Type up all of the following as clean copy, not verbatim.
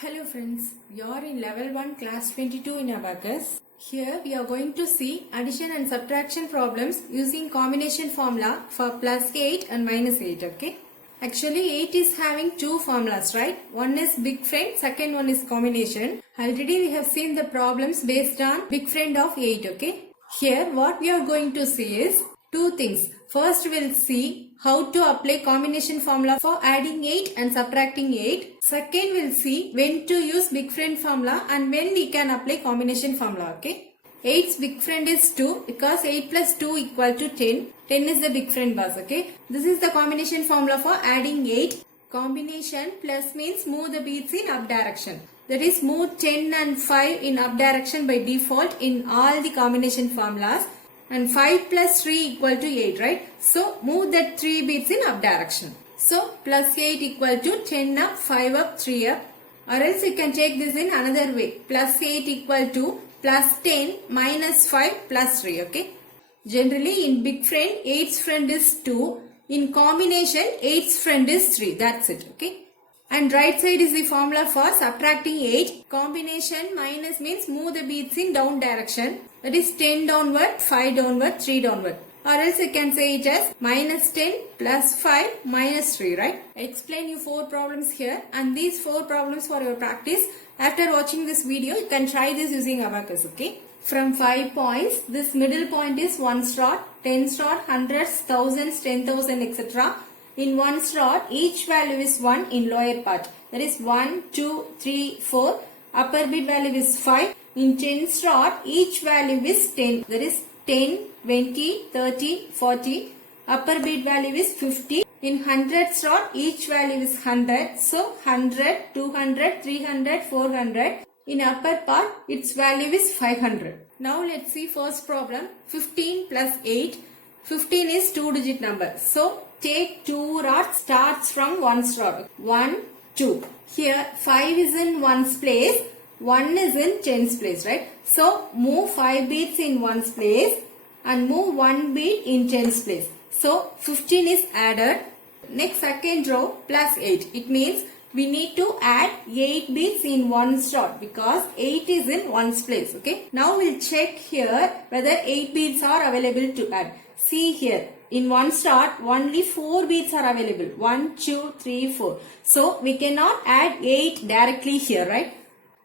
Hello friends, we are in level 1 class 22 in Abacus. Here we are going to see addition and subtraction problems using combination formula for plus 8 and minus 8, okay? Actually 8 is having two formulas, right? One is big friend, second one is combination. Already we have seen the problems based on big friend of 8, okay? Here what we are going to see is two things. First we'll see how to apply combination formula for adding 8 and subtracting 8. Second we'll see when to use big friend formula and when we can apply combination formula, okay? 8's big friend is 2 because 8 plus 2 equal to 10. 10 is the big friend bus, okay? This is the combination formula for adding 8. Combination plus means move the beats in up direction. That is move 10 and 5 in up direction by default in all the combination formulas. And 5 plus 3 equal to 8, right? So move that 3 bits in up direction. So plus 8 equal to 10 up, 5 up, 3 up. Or else you can take this in another way. Plus 8 equal to plus 10 minus 5 plus 3, okay? Generally in big friend, 8's friend is 2. In combination, 8's friend is 3. That's it, okay? And right side is the formula for subtracting 8. Combination minus means move the beats in down direction. That is 10 downward, 5 downward, 3 downward. Or else you can say it as minus 10 plus 5 minus 3, right? I explain you 4 problems here and these 4 problems for your practice. After watching this video, you can try this using Abacus, okay? From 5 points, this middle point is 1 slot, 10 slot, hundreds, thousands, 10,000, etc. In 1 slot, each value is 1 in lower part. That is 1, 2, 3, 4. Upper bit value is 5. In 10 slot, each value is 10. That is 10, 20, 30, 40. Upper bit value is 50. In 100 slot, each value is 100. So 100, 200, 300, 400. In upper part, its value is 500. Now let's see first problem. 15 plus 8. 15 is 2-digit number. So take 2 rods, starts from 1 slot. 1, 2. Here 5 is in 1's place. 1 is in 10's place, right? So move 5 bits in 1's place and move 1 bit in 10's place. So 15 is added. Next second row plus 8. It means we need to add 8 bits in 1 slot because 8 is in 1's place, okay? Now we'll check here whether 8 bits are available to add. See here. In 1 slot, only 4 bits are available. 1, 2, 3, 4. So we cannot add 8 directly here, right?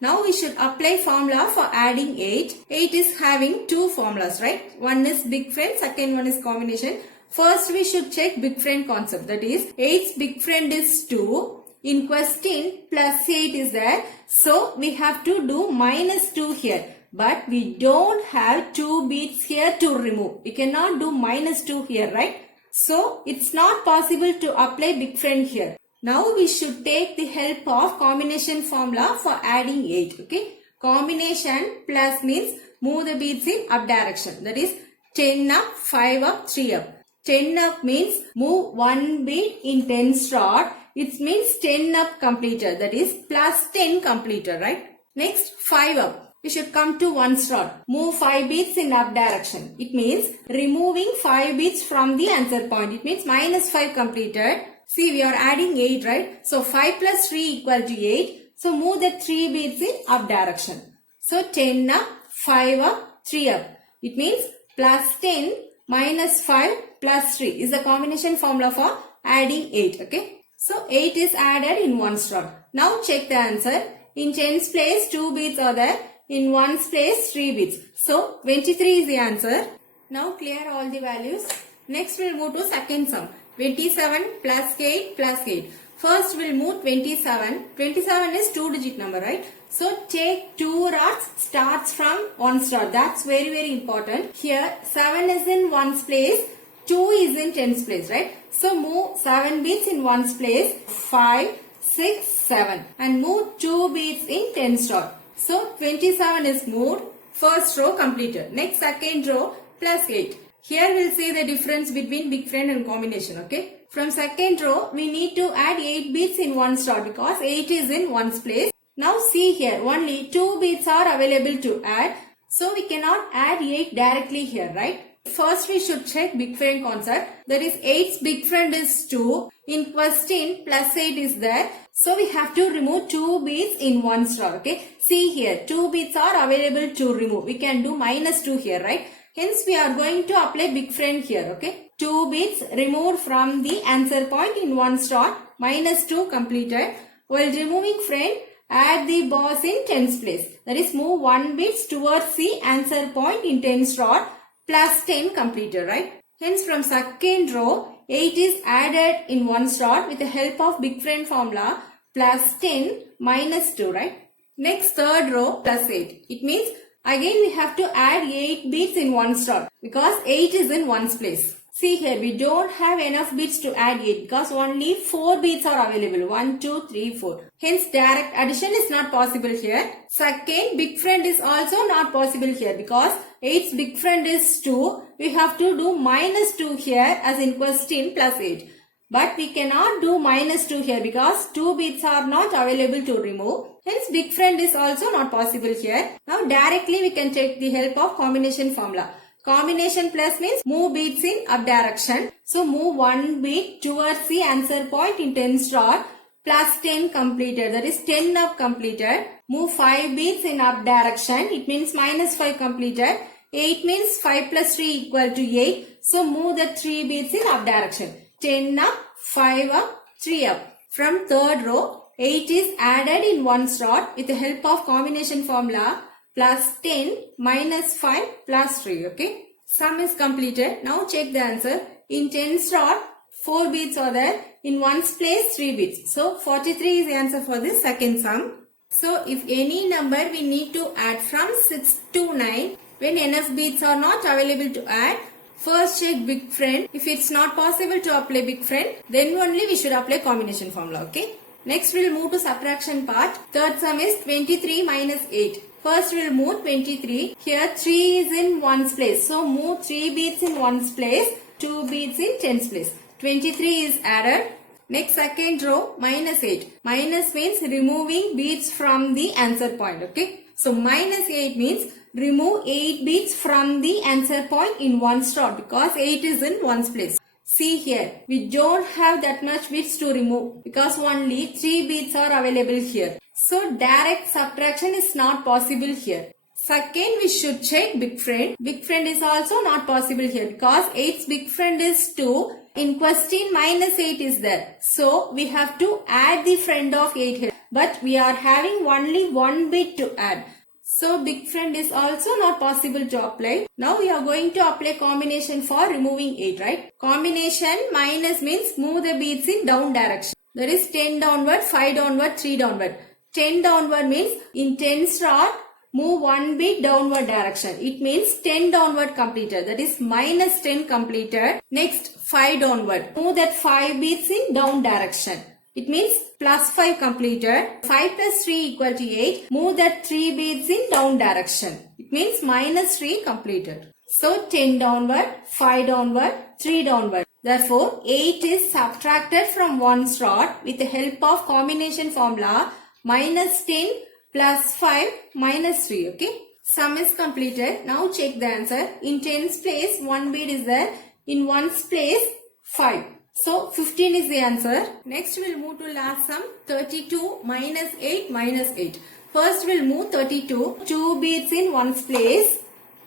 Now we should apply formula for adding 8. 8 is having two formulas, right? One is big friend, second one is combination. First we should check big friend concept. That is 8's big friend is 2. In question plus 8 is there. So we have to do minus 2 here. But we don't have 2 bits here to remove. We cannot do minus 2 here, right? So it's not possible to apply big friend here. Now we should take the help of combination formula for adding 8, okay? Combination plus means move the bits in up direction. That is 10 up, 5 up, 3 up. 10 up means move 1 bit in 10 slot. It means 10 up completed. That is plus 10 completed, right? Next 5 up. We should come to 1 slot. Move 5 bits in up direction. It means removing 5 bits from the answer point. It means minus 5 completed. See, we are adding 8, right? So 5 plus 3 equal to 8. So move the 3 bits in up direction. So 10 up, 5 up, 3 up. It means plus 10 minus 5 plus 3 is the combination formula for adding 8, okay? So 8 is added in 1 slot. Now check the answer. In 10's place, 2 bits are there. In 1's place, 3 bits. So 23 is the answer. Now clear all the values. Next we'll move to second sum. 27 plus 8 plus 8. First we'll move 27. 27 is 2-digit number, right? So take 2 rods, starts from 1 slot. That's very, very important. Here 7 is in 1's place. 2 is in 10's place, right? So move 7 bits in 1's place. 5, 6, 7. And move 2 bits in 10 slot. So 27 is moved. First row completed. Next second row plus 8. Here we'll see the difference between big friend and combination, okay? From second row, we need to add 8 bits in 1 slot because 8 is in 1's place. Now see here, only 2 bits are available to add. So we cannot add 8 directly here, right? First we should check big friend concept. That is 8's big friend is 2. In question plus 8 is there. So we have to remove 2 bits in one star. Okay. See here 2 bits are available to remove. We can do minus 2 here, right? Hence we are going to apply big friend here. Okay. 2 bits removed from the answer point in one star. Minus 2 completed. While removing friend, add the boss in tens place. That is move 1 bits towards the answer point in tens star. Plus 10 completed, right? Hence from second row, 8 is added in one star with the help of big friend formula plus 10 minus 2, right? Next third row plus 8. It means again we have to add 8 bits in one star because 8 is in ones place. See here, we don't have enough bits to add 8 because only 4 bits are available. 1, 2, 3, 4. Hence, direct addition is not possible here. Second, big friend is also not possible here because 8's big friend is 2. We have to do minus 2 here as in question plus 8. But we cannot do minus 2 here because 2 bits are not available to remove. Hence, big friend is also not possible here. Now, directly we can take the help of combination formula. Combination plus means move bits in up direction. So move 1 bit towards the answer point in 10 star plus 10 completed. That is 10 up completed. Move 5 bits in up direction. It means minus 5 completed. 8 means 5 plus 3 equal to 8. So move the 3 bits in up direction. 10 up, 5 up, 3 up. From third row, 8 is added in one star with the help of combination formula. Plus 10 minus 5 plus 3. Okay. Sum is completed. Now check the answer. In 10 star, 4 bits are there. In ones place, 3 bits. So 43 is the answer for this second sum. So if any number we need to add from 6 to 9. When enough bits are not available to add, first check big friend. If it's not possible to apply big friend, then only we should apply combination formula. Okay. Next we'll move to subtraction part. Third sum is 23 minus 8. First we'll move 23. Here 3 is in ones place. So move 3 bits in ones place, 2 bits in tens place. 23 is added. Next second row minus 8. Minus means removing bits from the answer point. Okay. So minus 8 means remove 8 bits from the answer point in one star because 8 is in ones place. See here, we don't have that much bits to remove because only 3 bits are available here. So direct subtraction is not possible here. Second, we should check big friend. Big friend is also not possible here because 8's big friend is 2. In question minus 8 is there. So we have to add the friend of 8 here. But we are having only 1 bit to add. So big friend is also not possible to apply. Now we are going to apply combination for removing 8, right? Combination minus means move the bits in down direction. That is 10 downward, 5 downward, 3 downward. 10 downward means in 10 star, move 1 bit downward direction. It means 10 downward completed. That is minus 10 completed. Next 5 downward. Move that 5 bits in down direction. It means plus 5 completed. 5 plus 3 equal to 8. Move that 3 bits in down direction. It means minus 3 completed. So 10 downward, 5 downward, 3 downward. Therefore 8 is subtracted from one star with the help of combination formula. Minus 10 plus 5 minus 3. Okay. Sum is completed. Now check the answer. In tens place 1 bit is there. In ones place 5. So 15 is the answer. Next we'll move to last sum. 32 minus 8 minus 8. First we'll move 32. 2 bits in ones place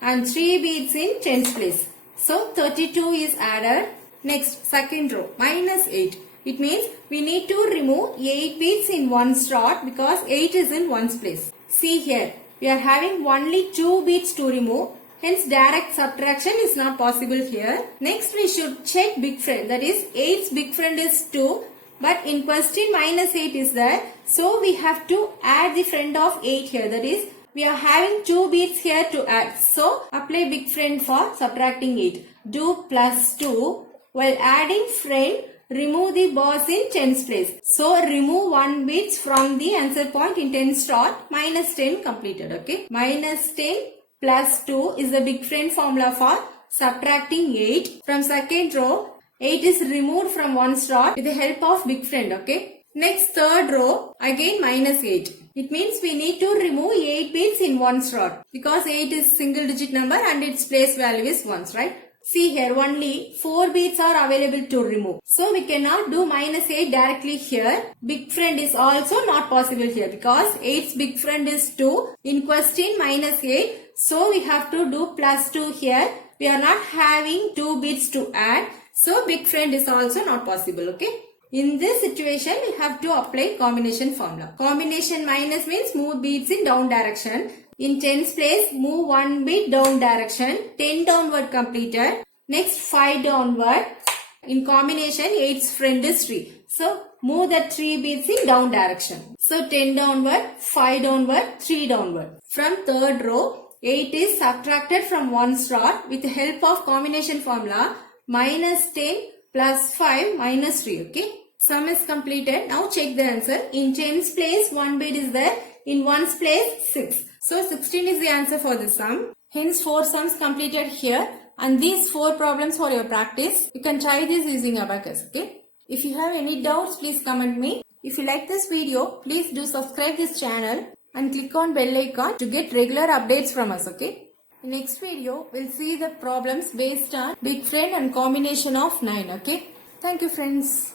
and 3 bits in tens place. So 32 is added. Next second row minus 8. It means we need to remove 8 bits in one star because 8 is in ones place. See here, we are having only 2 bits to remove. Hence direct subtraction is not possible here. Next we should check big friend. That is 8's big friend is 2. But in question minus 8 is there. So we have to add the friend of 8 here. That is we are having 2 bits here to add. So apply big friend for subtracting 8. Do plus 2. While adding friend, remove the boss in tens place. So remove 1 bits from the answer point in 10 star. Minus 10 completed. Okay. Minus 10 plus 2 is the big friend formula for subtracting 8. From second row, 8 is removed from one star with the help of big friend. Okay. Next third row, again minus 8. It means we need to remove 8 bits in one star because 8 is single digit number and its place value is 1s, right? See here, only 4 bits are available to remove. So we cannot do minus 8 directly here. Big friend is also not possible here because 8's big friend is 2. In question minus 8. So we have to do plus 2 here. We are not having 2 bits to add. So big friend is also not possible. Okay. In this situation, we have to apply combination formula. Combination minus means move bits in down direction. In tens place, move 1 bit down direction. 10 downward completed. Next 5 downward. In combination, 8's friend is 3. So move the 3 bits in down direction. So 10 downward, 5 downward, 3 downward. From third row, 8 is subtracted from 1's rod with the help of combination formula. Minus 10 plus 5 minus 3. Okay. Sum is completed. Now check the answer. In 10's place, 1 bit is there. In 1's place, 6. So 16 is the answer for this sum. Hence 4 sums completed here. And these 4 problems for your practice. You can try this using Abacus. Okay. If you have any doubts, please comment me. If you like this video, please do subscribe this channel. And click on bell icon to get regular updates from us. Okay. In next video, we'll see the problems based on big friend and combination of 9. Okay. Thank you friends.